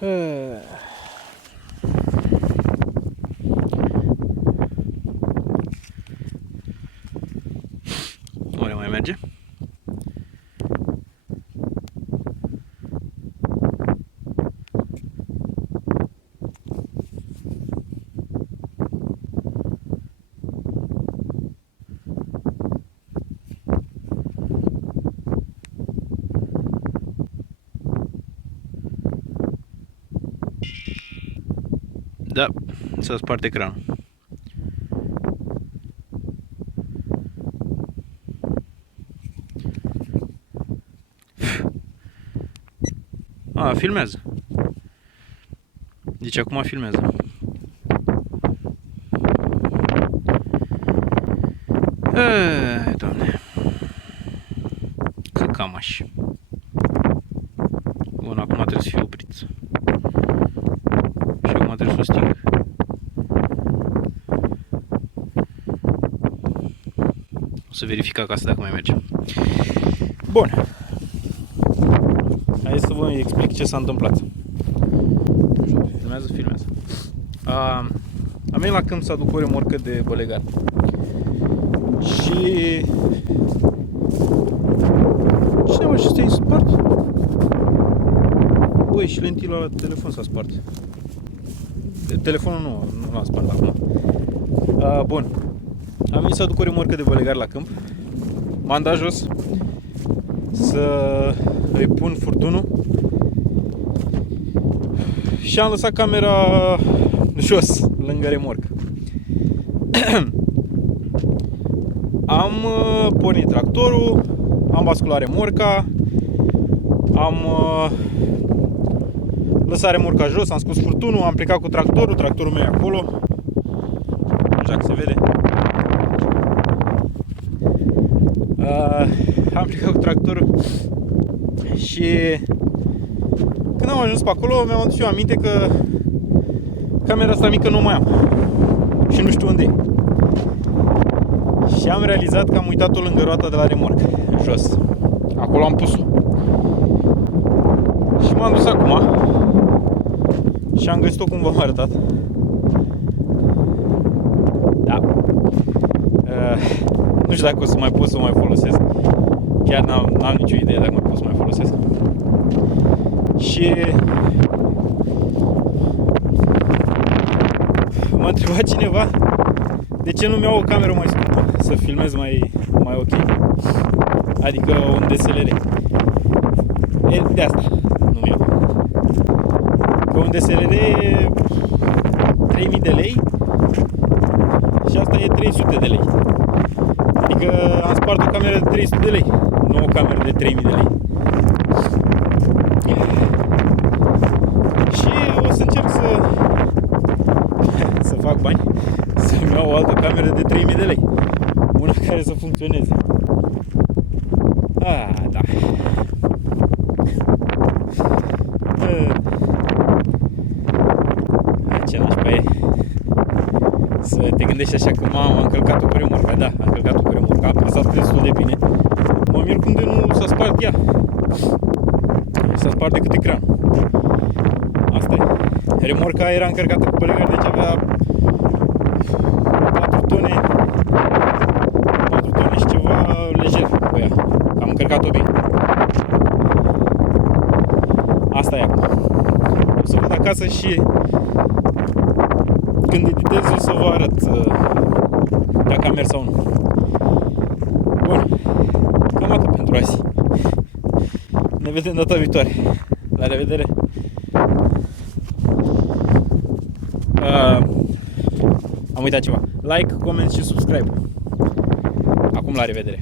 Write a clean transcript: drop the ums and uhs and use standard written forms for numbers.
Oare mai merge? Da, s-a spart ecranul. A, filmează. Deci acum filmează. Doamne. Căcamaș. Bun, acum trebuie să fie oprit. Și acum trebuie să o sting. O să verific acasă dacă mai merge. Bun. Hai să vă explic ce s-a întâmplat. Filmează. Am venit la câmp să aduc o remorcă de bălegar. Și... Cine mă, și ăsta-i spart? Băi, și lentila la telefon s-a spart. Telefonul nu l-am spart acum. Bun. Am venit să aduc o remorcă de bălegar la câmp. M-am dat jos să îi pun furtunul și am lăsat camera jos, lângă remorcă. Am pornit tractorul, am basculat remorca, am lăsat remorca jos, am scos furtunul, am plecat cu tractorul meu e acolo. Nu știu dacă se vede. Am plecat cu tractorul și când am ajuns pe acolo mi-am adus eu aminte că camera asta mică nu mai am și nu știu unde e. Și am realizat că am uitat-o lângă roata de la remorcă, jos. Acolo am pus-o. Și m-am dus acum și am găsit-o cum v-am arătat. Da. Nu știu dacă o să mai pot să o mai folosesc. Chiar n-am nicio idee dacă mai pot să mai folosesc. Și m-a întrebat cineva de ce nu-mi iau o cameră mai scumpă să filmez mai ok. Adică un DSLR. De asta nu-mi iau. Că un DSLR e 3000 de lei și asta e 300 de lei. Adică am spart o cameră de 300 de lei, nu o cameră de 3000 de lei. Și o să încerc să fac bani, să-mi iau o altă cameră de 3000 de lei. Una care să funcționeze. Da. Ce nașpa e să te gândești așa că am încălcat-o cu remorca. Da, am încălcat-o cu remorca, a apăsat destul de bine. Mă mir cum de nu s-a spart ea. S-a spart decât ecran. Asta e. Remorca era încărcată cu bălegar, deci avea 4 tone și ceva lejer cu ea. Am încărcat-o bine. Asta e acum. O să văd acasă și când editez o să vă arăt dacă a mers sau nu. Bun. Cam atât pentru azi. Ne vedem data viitoare. La revedere! Am uitat ceva. Like, comment și subscribe. Acum la revedere!